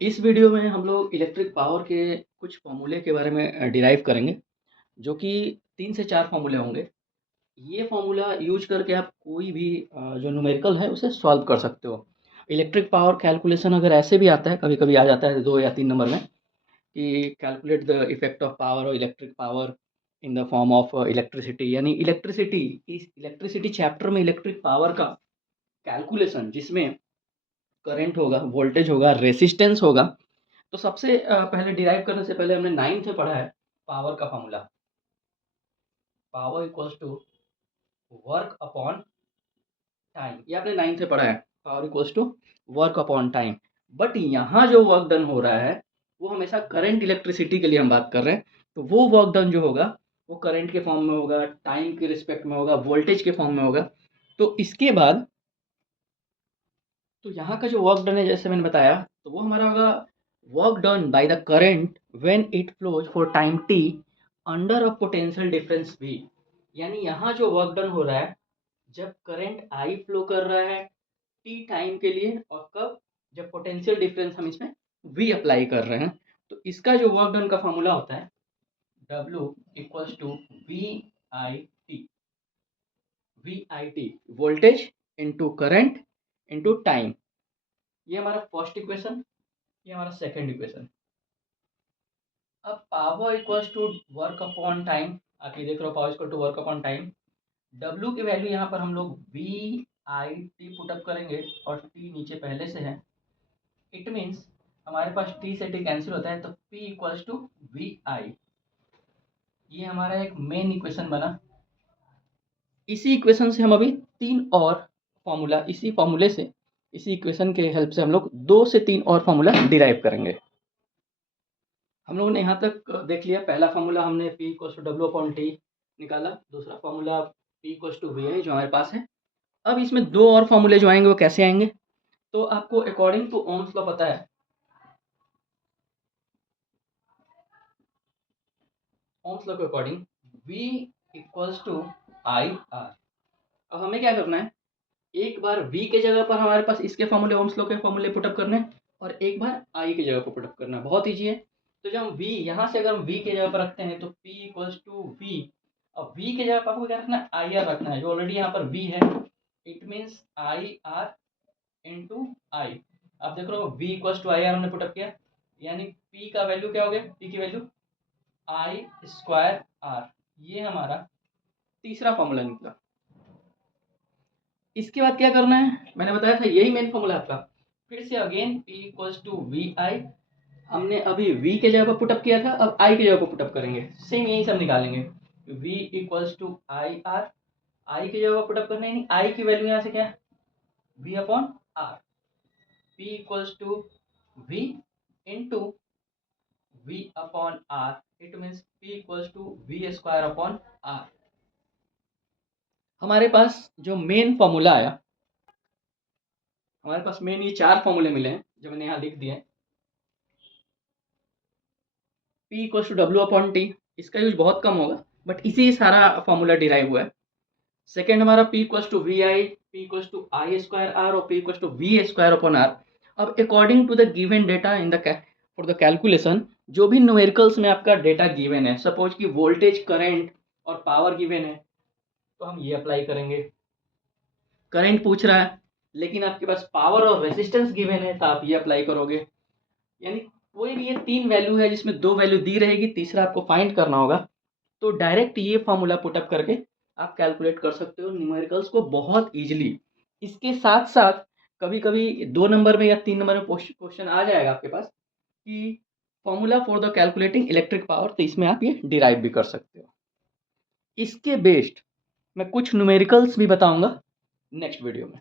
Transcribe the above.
इस वीडियो में हम लोग इलेक्ट्रिक पावर के कुछ फ़ॉर्मूले के बारे में डिराइव करेंगे, जो कि 3 से 4 फ़ॉर्मूले होंगे। ये फ़ॉर्मूला यूज़ करके आप कोई भी जो न्यूमेरिकल है उसे सॉल्व कर सकते हो। इलेक्ट्रिक पावर कैलकुलेशन अगर ऐसे भी आता है, कभी-कभी आ जाता है 2 या 3 नंबर में कि calculate the effect of power और electric power in the form of electricity, यानी इलेक्ट्रिसिटी चैप्टर में इलेक्ट्रिक पावर का कैलकुलेशन जिसमें करंट होगा, वोल्टेज होगा, रेजिस्टेंस होगा। तो सबसे पहले डिराइव करने से पहले हमने 9th में पढ़ा है पावर का formula. Power equals to work upon time, ये आपने 9th में पढ़ा है। Power equals to work upon time. But यहाँ जो वर्क डन हो रहा है वो हमेशा करंट इलेक्ट्रिसिटी के लिए हम बात कर रहे हैं। तो वो वर्क डन जो होगा वो करंट के फॉर्म में होगा, टाइम के रिस्पेक्ट में होगा, वोल्टेज के फॉर्म में होगा। तो इसके बाद तो यहाँ का जो वर्क डन है, जैसे मैंने बताया, तो वो हमारा होगा work done by the current when it flows for time t under a potential difference v। यानी यहाँ जो वर्क डन हो रहा है जब करंट I फ्लो कर रहा है t टाइम के लिए, और कब, जब पोटेंशियल डिफरेंस हम इसमें v अप्लाई कर रहे हैं। तो इसका जो वर्क डन का फॉर्मूला होता है W equals to V I T, voltage into current into time. ये हमारा फर्स्ट इक्वेशन, ये हमारा सेकंड इक्वेशन। अब power equals to work upon time, आप ये देख रहे हो power equal to work upon time. W की वैल्यू यहाँ पर हम लोग वी आई टी पुटअप करेंगे और T नीचे पहले से है। इट मीन्स हमारे पास T से T कैंसिल होता है, तो P इक्वल्स टू वी आई। ये हमारा एक मेन इक्वेशन बना। इसी इक्वेशन से हम अभी 3 और फॉर्मूला, इसी इक्वेशन के हेल्प से हम लोग 2 से 3 और फॉर्मूला डिराइव करेंगे। हम लोगों ने यहाँ तक देख लिया। पहला फार्मूला हमने P equals to W upon T निकाला। दूसरा formula P equals to V I जो हमारे पास है। अब इसमें 2 और फार्मूले जो आएंगे वो कैसे आएंगे, तो आपको अकॉर्डिंग टू ओम्स लॉ पता है, ओम्स लॉ के according V equals to I R. अब हमें क्या करना है, एक बार V के जगह पर हमारे पास इसके फार्मूले, ओम्स लॉ के फार्मूले पुटअप करने हैं, और एक बार I की जगह पर पुटअप करना है। बहुत ईजी है। तो जब हम V यहाँ से अगर हम V के जगह पर रखते हैं तो P इक्वल्स टू V। अब V के जगह पर आपको क्या रखना है, आई आर रखना है, जो ऑलरेडी यहाँ पर V है। It means I R into I. आप देख रहे हो V equals to I R हमने पुटअप किया, यानी P का वैल्यू क्या हो गया, P की वैल्यू आई स्क्वायर आर। ये हमारा तीसरा फॉर्मूला निकला। इसके बाद क्या करना है, मैंने बताया था यही मेन फॉर्मूला आपका। फिर से again P equals to V I. हमने अभी V के जगह पर पुटअप किया था, अब I के जगह पर पुटअप करेंगे, सेम यही सब निकालेंगे। V equals to I R, I की जगह पर पुटअप करना है, I की वैल्यू यहाँ से क्या है, V upon R. P equals to V into V upon R. It means P equals to V square upon R. हमारे पास जो मेन फॉर्मूला आया, हमारे पास मेन ये 4 फॉर्मूले मिले हैं जो मैंने यहाँ लिख दिए हैं। P equals to W upon T, इसका यूज बहुत कम होगा बट इसी सारा फॉर्मूला डिराइव हुआ है। सेकेंड हमारा P equals to V I, P equals to I square R और P equals to V square upon R. अब according to the given data in the for the calculation, जो भी numericals में आपका data given है, suppose कि voltage, current और power given है, तो हम ये अप्लाई करेंगे। करंट पूछ रहा है लेकिन आपके पास पावर और रेजिस्टेंस गिवन है, तो आप ये अप्लाई करोगे। यानी कोई भी ये 3 वैल्यू है जिसमें 2 वैल्यू दी रहेगी, तीसरा आपको फाइंड करना होगा। तो डायरेक्ट ये फॉर्मूला पुटअप करके आप कैलकुलेट कर सकते हो न्यूमेरिकल्स को बहुत ईजिली। इसके साथ साथ कभी कभी 2 नंबर में या 3 नंबर में क्वेश्चन आ जाएगा आपके पास कि formula for the calculating electric power, तो इसमें आप ये डिराइव भी कर सकते हो। इसके बेस्ड मैं कुछ न्यूमेरिकल्स भी बताऊंगा नेक्स्ट वीडियो में।